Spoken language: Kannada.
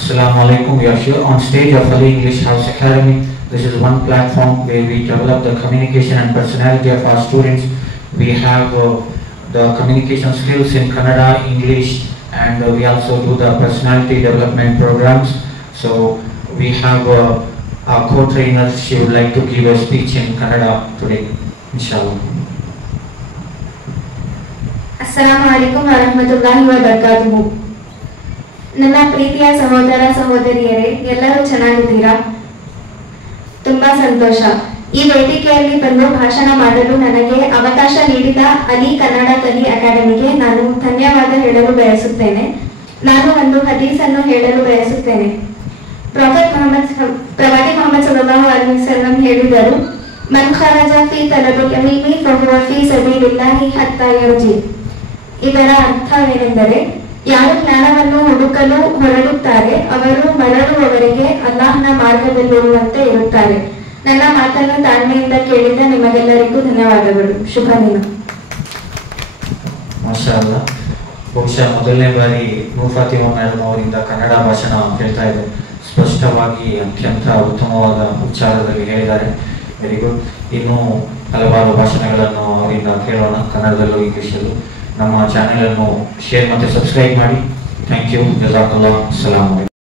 Assalamu alaikum. We are here on stage of Ali English House Academy. This is one platform where we develop the communication and personality of our students. We have the communication skills in Kannada, English, and we also do the personality development programs. So we have our co-trainer. She would like to give a speech in Kannada today, inshallah. Assalamu alaikum wa rahmatullahi wa barakatuhu. ನನ್ನ ಪ್ರೀತಿಯ ಸಹೋದರ ಸಹೋದರಿಯರೇ, ಎಲ್ಲರೂ ಚೆನ್ನಾಗಿದ್ದೀರಾ? ತುಂಬಾ ಸಂತೋಷ. ಈ ವೇದಿಕೆಯಲ್ಲಿ ಬಂದು ಭಾಷಣ ಮಾಡಲು ನನಗೆ ಅವಕಾಶ ನೀಡಿದ ಅಲಿ ಕನ್ನಡ ಕಲಿ ಅಕಾಡೆಮಿಗೆ ನಾನು ಧನ್ಯವಾದ ಹೇಳಲು ಬಯಸುತ್ತೇನೆ. ನಾನು ಒಂದು ಹದೀಸನ್ನು ಹೇಳಲು ಬಯಸುತ್ತೇನೆ. ಪ್ರವಾದಿ ಮೊಹಮ್ಮದ್ ಸಲ್ಲಲ್ಲಾಹು ಅಲೈಹಿ ವಸಲ್ಲಂ ಹೇಳಿದರು, ಮನ್ ಖರಜ ಫೀ ತಲಬಿಲ್ ಇಲ್ಮಿ ಫಹುವ ಫೀ ಸಬೀಲಿಲ್ಲಾಹಿ ಹತ್ತಾ ಯರ್ಜಿ. ಇದರ ಅರ್ಥವೇನೆಂದರೆ, ಯಾರು ಜ್ಞಾನವನ್ನು ಹುಡುಕಲು ಹೊರಡುತ್ತಾರೆ ಅವರು ಮರಳುವವರೆಗೆ ಅಲ್ಲಾಹನ ಮಾರ್ಗದಲ್ಲಿರುವಂತೆ ಇರುತ್ತಾರೆ. ನನ್ನ ಮಾತನ್ನು ತಾಳ್ಮೆಯಿಂದ ಕೇಳಿದ ನಿಮಗೆಲ್ಲರಿಗೂ ಧನ್ಯವಾದಗಳು. ಶುಭ ದಿನ. ಮಾಷಾಅಲ್ಲಾ. ಬಹುಶಃ ಮೊದಲನೇ ಬಾರಿ ನೂರ್ ಫಾತಿಮಾ ಮೇಡಮ್ ಅವರಿಂದ ಕನ್ನಡ ಭಾಷಣ ಕೇಳ್ತಾ ಇದೆ. ಸ್ಪಷ್ಟವಾಗಿ ಅತ್ಯಂತ ಉತ್ತಮವಾದ ಉಚ್ಚಾರದಲ್ಲಿ ಹೇಳಿದ್ದಾರೆ. Very good. ಇನ್ನೂ ಹಲವಾರು ಭಾಷಣಗಳನ್ನು ಅವರಿಂದ ಕೇಳೋಣ, ಕನ್ನಡದಲ್ಲೂ ಇಂಗ್ಲಿಷಲ್ಲೂ. ನಮ್ಮ ಚಾನೆಲ್ ಅನ್ನು ಶೇರ್ ಮತ್ತು ಸಬ್ಸ್ಕ್ರೈಬ್ ಮಾಡಿ. Thank you. ಜಜಾಕಲ್ಲಾಹ್. ಅಸ್ಸಲಾಮು ಅಲೈಕುಂ.